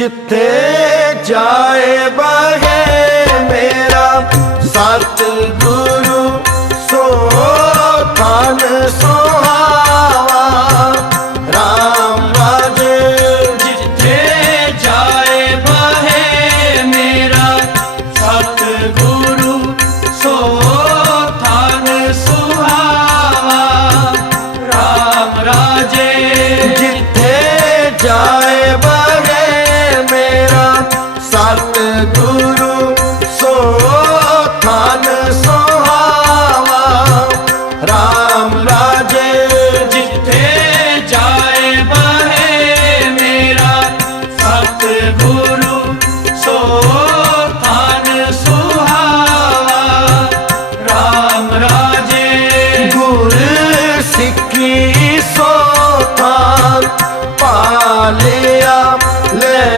ਜਿੱਥੇ ਜਾਏ ਬਹੇ ਮੇਰਾ ਸਤ ਗੁਰੂ ਸੋ ਤਨ ਸੁਹਾਵਾ RAM ਰਾਜ ਜਿੱਥੇ ਜਾਏ ਬਹੇ ਮੇਰਾ ਸਤ ਗੁਰੂ ਸੋ ਤਨ ਸੁਹਾਵਾ RAM ਰਾਜੇ ਜਿੱਥੇ ਜਾਏ ਗੁਰੂ ਸੋ ਥਨ ਸੁਹਾਵਾ RAM ਰਾਜੇ ਜਿੱਥੇ ਜਾਏ ਬਹੇ ਮੇਰਾ ਸਤ ਗੁਰੂ ਸੋ ਥਨ ਸੁਹਾਵਾ RAM ਰਾਜੇ ਗੁਰ ਸਿੱਖੀ ਸੋ